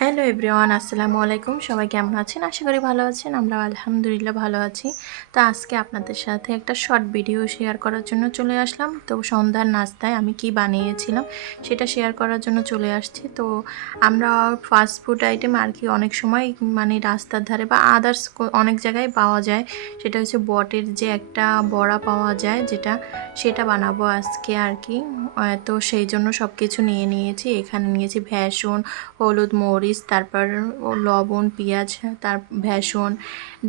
Hello everyone, আসসালামু আলাইকুম। সবাই কেমন আছেন? আশা করি ভালো আছেন। আমরা আলহামদুলিল্লাহ ভালো আছি। তো আজকে আপনাদের সাথে একটা শর্ট ভিডিও শেয়ার করার জন্য চলে আসলাম। তো সন্ধ্যার নাস্তায় আমি কি বানিয়েছিলাম সেটা শেয়ার করার জন্য চলে আসছি। তো আমরা ফাস্ট ফুড আইটেম আর কি অনেক সময় মানে রাস্তার ধারে বা আদার্স অনেক জায়গায় পাওয়া যায়। সেটা হচ্ছে বটের যে একটা বড়া পাওয়া যায়, সেটা বানাবো আজকে আর কি। তো সেই জন্য সব কিছু নিয়ে নিয়েছি। এখানে নিয়েছি ভেষণ, হলুদ, মরিচ, তারপর লবণ, পেঁয়াজ, তার ভেষণ,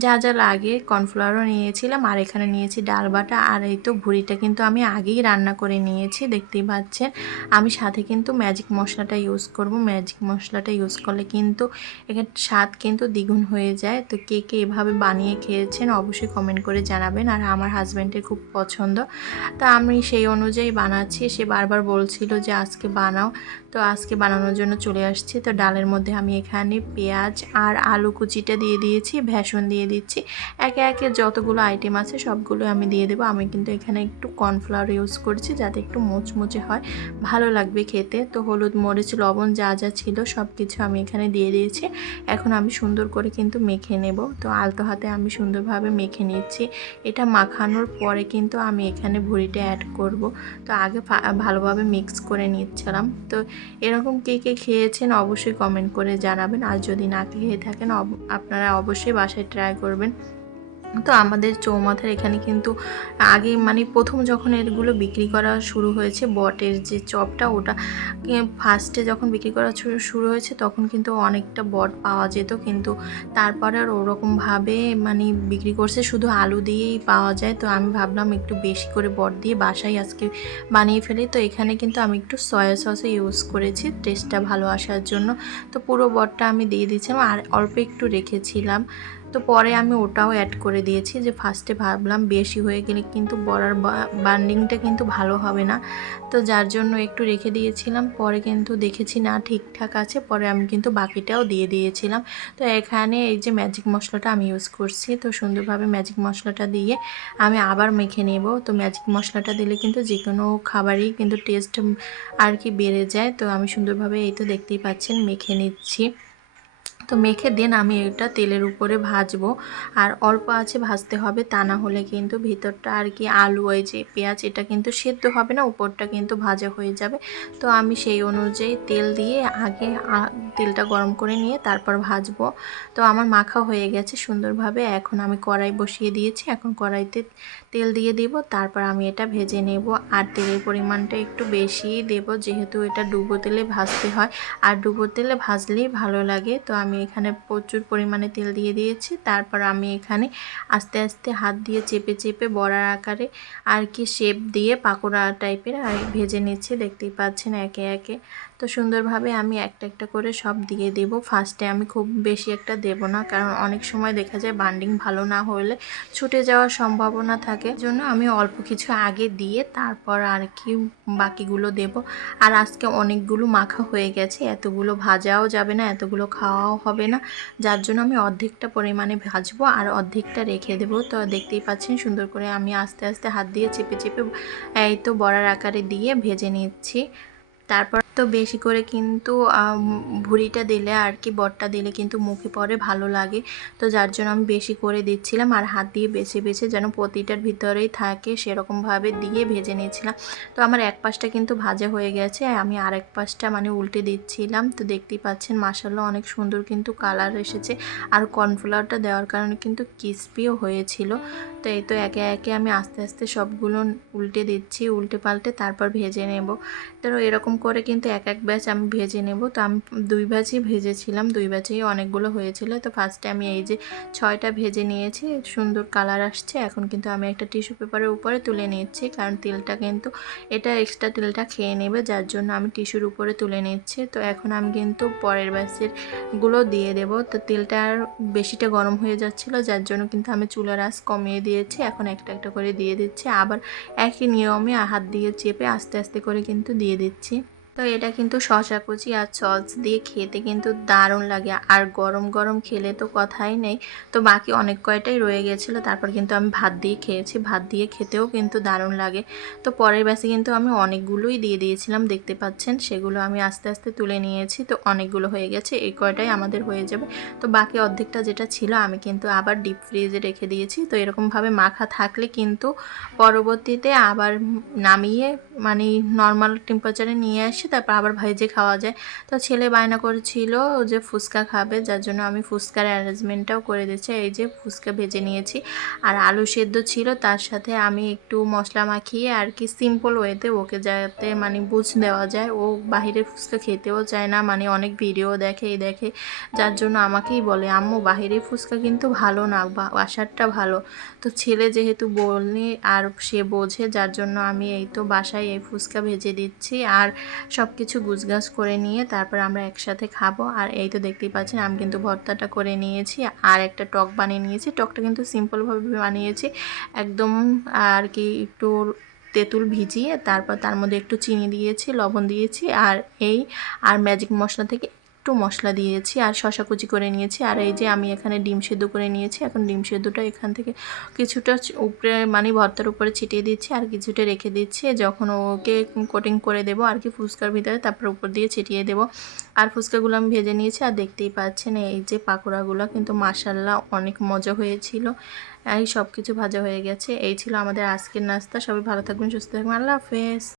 যা যা লাগে। কর্নফ্লাওয়ারও নিয়েছিলাম, আর এখানে নিয়েছি ডাল বাটা। আর এই তো ভুড়িটা কিন্তু আমি আগেই রান্না করে নিয়েছি, দেখতেই পাচ্ছেন। আমি সাথে কিন্তু ম্যাজিক মশলাটা ইউজ করব। ম্যাজিক মশলাটা ইউজ করলে কিন্তু এখানে স্বাদ কিন্তু দ্বিগুণ হয়ে যায়। তো কে কে এভাবে বানিয়ে খেয়েছেন অবশ্যই কমেন্ট করে জানাবেন। আর আমার হাজব্যান্ডের খুব পছন্দ, তা আমি সেই অনুযায়ী বানাচ্ছি। সে বারবার বলছিল যে আজকে বানাও, তো আজকে বানানোর জন্য চলে আসছি। তো ডালের মধ্যে আমি এখানে পেঁয়াজ আর আলু কুচিটা দিয়ে দিয়েছি, ভেষণ দিয়ে দিচ্ছি। একে একে যতগুলো আইটেম আছে সবগুলো আমি দিয়ে দেবো। আমি কিন্তু এখানে একটু কর্নফ্লাওয়ার ইউজ করছি যাতে একটু মুচমুচে হয়, ভালো লাগবে খেতে। তো হলুদ, মরিচ, লবণ যা যা ছিল সব কিছু আমি এখানে দিয়ে দিয়েছি। এখন আমি সুন্দর করে কিন্তু মেখে নেব। তো আলতো হাতে আমি সুন্দরভাবে মেখে নিচ্ছি। এটা মাখানোর পরে কিন্তু আমি এখানে ভুঁড়িটা অ্যাড করব। তো আগে ভালোভাবে মিক্স করে নিচ্ছিলাম। তো এরকম কে কে খেয়েছেন অবশ্যই কমেন্ট করে জানাবেন। আর যদি না খেয়ে থাকেন আপনারা অবশ্যই বাসায় ট্রাই করবেন। তো আমাদের চৌমাথার এখানে কিন্তু আগে মানে প্রথম যখন এগুলো বিক্রি করা শুরু হয়েছে, বটের যে চপটা, ওটা ফার্স্টে যখন বিক্রি করা শুরু হয়েছে তখন কিন্তু অনেকটা বট পাওয়া যেত, কিন্তু তারপরে আর ওরকমভাবে মানে বিক্রি করছে, শুধু আলু দিয়েই পাওয়া যায়। তো আমি ভাবলাম একটু বেশি করে বট দিয়ে বাসায় আজকে বানিয়ে ফেলি। তো এখানে কিন্তু আমি একটু সয়া সসও ইউজ করেছি টেস্টটা ভালো আসার জন্য। তো পুরো বটটা আমি দিয়ে দিয়েছিলাম আর অল্প একটু রেখেছিলাম। তো পরে আমি ওটাও অ্যাড করে দিয়েছি। যে ফার্স্টে ভাবলাম বেশি হয়ে গেলে কিন্তু বড়ার বান্ডিংটা কিন্তু ভালো হবে না, তো যার জন্য একটু রেখে দিয়েছিলাম। পরে কিন্তু দেখেছি না ঠিকঠাক আছে, পরে আমি কিন্তু বাকিটাও দিয়ে দিয়েছিলাম। তো এখানে এই যে ম্যাজিক মশলাটা আমি ইউজ করছি, তো সুন্দরভাবে ম্যাজিক মশলাটা দিয়ে আমি আবার মেখে নেব। তো ম্যাজিক মশলাটা দিলে কিন্তু যে কোনো খাবারই কিন্তু টেস্ট আর কি বেড়ে যায়। তো আমি সুন্দরভাবে এই তো দেখতেই পাচ্ছেন মেখে নিচ্ছি। তো মেখে দেন আমি এটা তেলের উপরে ভাজবো। আর অল্প আছে ভাজতে হবে, তা না হলে কিন্তু ভিতরটা আর কি আলু, এই যে পেঁয়াজ, এটা কিন্তু সেদ্ধ হবে না, উপরটা কিন্তু ভাজা হয়ে যাবে। তো আমি সেই অনুযায়ী তেল দিয়ে আগে তেলটা গরম করে নিয়ে তারপর ভাজবো। তো আমার মাখা হয়ে গেছে সুন্দরভাবে। এখন আমি কড়াই বসিয়ে দিয়েছি, এখন কড়াইতে তেল দিয়ে দিব, তারপর আমি এটা ভেজে নেব। আর তেলের পরিমাণটা একটু বেশিই দেব, যেহেতু এটা ডুবো তেলে ভাজতে হয়, আর ডুবো তেলে ভাজলেই ভালো লাগে। তো আমি এখানে প্রচুর পরিমাণে তেল দিয়ে দিয়েছি। তারপর আমি এখানে আস্তে আস্তে হাত দিয়ে চেপে চেপে বড়ার আকারে আর কি শেপ দিয়ে পাকোড়া টাইপের ভেজে নিচ্ছি, দেখতেই পাচ্ছেন একে একে। তো সুন্দরভাবে আমি একটা একটা করে সব দিয়ে দেব। ফার্স্টে আমি খুব বেশি একটা দেব না, কারণ অনেক সময় দেখা যায় বান্ডিং ভালো না হলে ছুটে যাওয়ার সম্ভাবনা থাকে, জন্য আমি অল্প কিছু আগে দিয়ে তারপর আর কি বাকিগুলো দেব। আর আজকে অনেকগুলো মাখা হয়ে গেছে, এতগুলো ভাজাও যাবে না, এতগুলো খাওয়াও হবে না, যার জন্য আমি অর্ধেকটা পরিমাণে ভাজবো আর অর্ধেকটা রেখে দেবো। তো দেখতেই পাচ্ছেন সুন্দর করে আমি আস্তে আস্তে হাত দিয়ে চেপে চেপে এই তো বড়ার আকারে দিয়ে ভেজে নিচ্ছি। তারপর তো বেশি করে কিন্তু ভুঁড়িটা দিলে আর কি বটটা দিলে কিন্তু মুখে পড়ে, ভালো লাগে। তো যার জন্য আমি বেশি করে দিচ্ছিলাম আর হাত দিয়ে বেছে বেছে যেন প্রতিটার ভিতরেই থাকে সেরকমভাবে দিয়ে ভেজে নিয়েছিলাম। তো আমার এক পাশটা কিন্তু ভাজা হয়ে গেছে, আমি আরেক পাশটা মানে উল্টে দিচ্ছিলাম। তো দেখতেই পাচ্ছেন মাশাআল্লাহ অনেক সুন্দর কিন্তু কালার এসেছে, আর কর্নফ্লাওয়ারটা দেওয়ার কারণে কিন্তু ক্রিস্পিও হয়েছিল। তো এই তো একে একে আমি আস্তে আস্তে সবগুলো উল্টে দিচ্ছি, উল্টে পাল্টে তারপর ভেজে নেব। তো এরকম করে কিন্তু এক এক ব্যাচ আমি ভেজে নেব। তো আমি 2 ব্যাচই ভেজেছিলাম, 2 ব্যাচেই অনেকগুলো হয়েছিল। তো ফার্স্টে আমি এই যে 6টা ভেজে নিয়েছি, সুন্দর কালার আসছে। এখন কিন্তু আমি একটা টিস্যু পেপারের উপরে তুলে নিচ্ছি, কারণ তেলটা কিন্তু এটা এক্সট্রা তেলটা খেয়ে নেবে, যার জন্য আমি টিস্যুর উপরে তুলে নিচ্ছি। তো এখন আমি কিন্তু পরের ব্যাচের গুলো দিয়ে দেব। তো তেলটা আর বেশিটা গরম হয়ে যাচ্ছিল, যার জন্য কিন্তু আমি চুলার আঁচ কমিয়ে দিয়েছি। এখন একটা একটা করে দিয়ে দিচ্ছি, আবার একই নিয়মে হাত দিয়ে চেপে আস্তে আস্তে করে কিন্তু দিয়ে দিচ্ছি। তো এটা কিন্তু শসা কুচি আর সস দিয়ে খেতে কিন্তু দারুণ লাগে, আর গরম গরম খেলে তো কথাই নেই। তো বাকি অনেক কয়টাই রয়ে গেছিলো, তারপর কিন্তু আমি ভাত দিয়ে খেয়েছি। ভাত দিয়ে খেতেও কিন্তু দারুণ লাগে। তো পরের ব্যাচে কিন্তু আমি অনেকগুলোই দিয়ে দিয়েছিলাম, দেখতে পাচ্ছেন। সেগুলো আমি আস্তে আস্তে তুলে নিয়েছি। তো অনেকগুলো হয়ে গেছে, এই কয়টাই আমাদের হয়ে যাবে। তো বাকি অর্ধেকটা যেটা ছিল আমি কিন্তু আবার ডিপ ফ্রিজে রেখে দিয়েছি। তো এরকমভাবে মাখা থাকলে কিন্তু পরবর্তীতে আবার নামিয়ে মানে নর্মাল টেম্পারেচারে নিয়ে আসি, তারপর আবার ভেজে খাওয়া যায়। তো ছেলে বায়না করেছিল যে ফুচকা খাবে, যার জন্য আমি ফুচকার অ্যারেঞ্জমেন্টটাও করে দিয়েছি। এই যে ফুচকা ভেজে নিয়েছি, আর আলু সেদ্ধ ছিল, তার সাথে আমি একটু মশলা মাখিয়ে আর কি সিম্পল ওয়েতে ওকে যাতে মানে বুঝ দেওয়া যায়। ও বাহিরের ফুচকা খেতেও চায় না, মানে অনেক ভিডিও দেখে এই দেখে, যার জন্য আমাকেই বলে আম্মু বাহিরের ফুচকা কিন্তু ভালো না, বাসারটা ভালো। তো ছেলে যেহেতু বলনি আর সে বোঝে, যার জন্য আমি এই তো বাসায় এই ফুচকা ভেজে দিচ্ছি আর সব কিছু গুছগাছ করে নিয়ে তারপর আমরা একসাথে খাবো। আর এই তো দেখতেই পাচ্ছেন আমি কিন্তু ভর্তাটা করে নিয়েছি আর একটা টক বানিয়ে নিয়েছি। টকটা কিন্তু সিম্পলভাবে বানিয়েছি একদম, আর কি একটু তেঁতুল ভিজিয়ে তারপর তার মধ্যে একটু চিনি দিয়েছি, লবণ দিয়েছি, আর এই আর ম্যাজিক মশলা থেকে একটু মশলা দিয়েছি, আর শসা কুচি করে নিয়েছি। আর এই যে আমি এখানে ডিম সেদ্ধ করে নিয়েছি, এখন ডিম সেদ্ধটা এখান থেকে কিছুটা উপরে মানে ভর্তার উপরে ছিটিয়ে দিচ্ছি আর কিছুটা রেখে দিচ্ছি, যখন ওকে কোটিং করে দেবো আর কি ফুচকার ভিতরে, তারপর উপর দিয়ে ছিটিয়ে দেবো। আর ফুচকাগুলো আমি ভেজে নিয়েছি, আর দেখতেই পাচ্ছেন এই যে পাকোড়াগুলো কিন্তু মাশাআল্লাহ অনেক মজা হয়েছিল। এই সব কিছু ভাজা হয়ে গেছে। এই ছিল আমাদের আজকের নাস্তা। সবাই ভালো থাকবেন, সুস্থ থাকবেন, আল্লাহ হাফেজ।